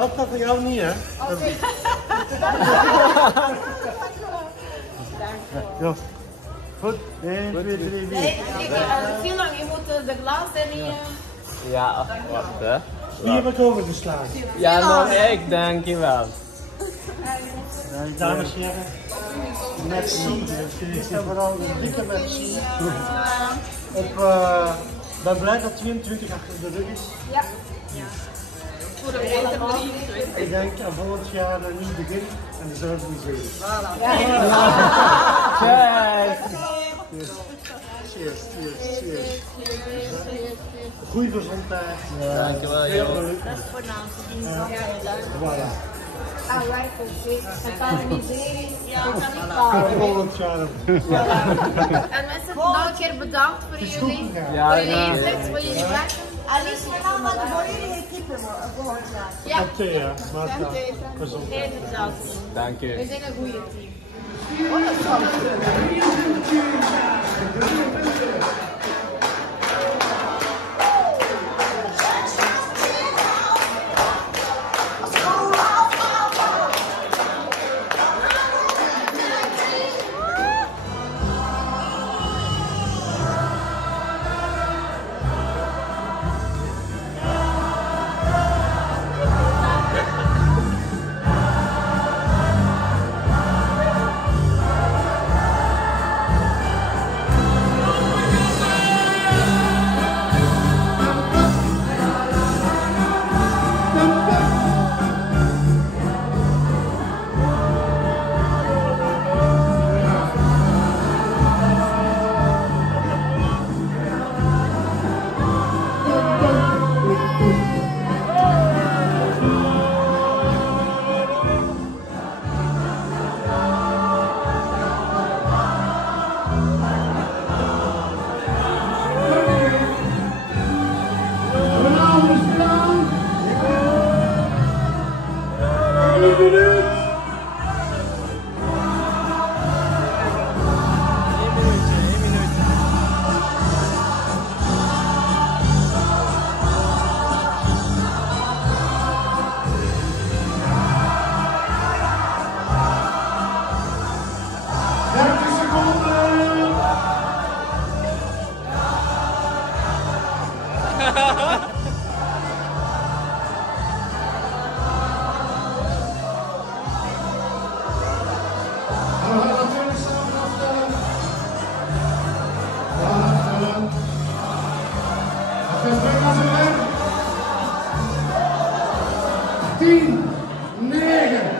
Had dat van jou niet, hè? Oké. Ja. Goed, 1, 2, 3, 4. Nee, Filang, je moet de glas en die... Ja, wacht hè. 4 wat over te slaan. Ja, nog ik, dankjewel. Dames en heren, merci. Ik ben vooral een dikke merci. Ik ben blij dat 22 achter de rug is. Ja. Voor de volgende. Ik denk aan volgend jaar een nieuw begin en de zorg niet zo. Cheers. Cheers. Goeie gezondheid. Dankjewel, Heel joh. geluk. Dat is voornaamste. Voilà. Ah, wij ook. En paradisering. Ja, dat kan ik Tot volgend jaar. En mensen, nog een keer bedankt voor jullie. Ja, Voor jullie inzet, voor jullie werk. Alice, we gaan naar de volledige equipe volgend jaar. Ja. Oké, ja. Maar gezondheid. Inderdaad. dank We je. zijn een goede team.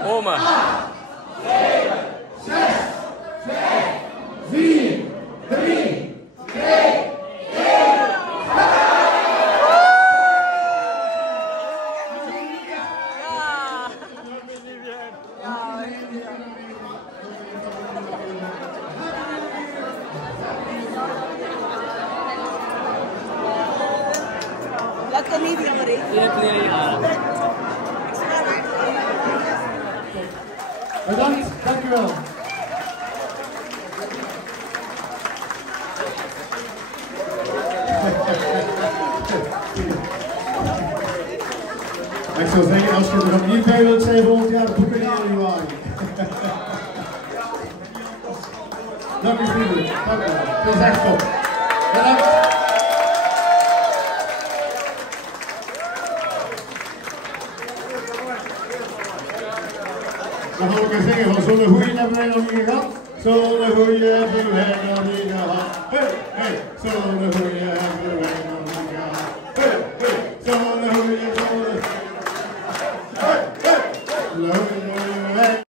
Oma. 4, 3, 2, Lekker niet, Marie. Bedankt, dank u wel. Ik zou zeggen, als je er opnieuw bij wilt zijn volgend jaar, boek een januari. Dank u vriendelijk, dank u wel. Het is echt top. Bedankt. Dan ga ik eens zeggen, van zo'n goeie hebben wij nog niet gehad. Zo'n goeie hebben wij nog niet gehad. Hey, hey, zo'n goeie hebben wij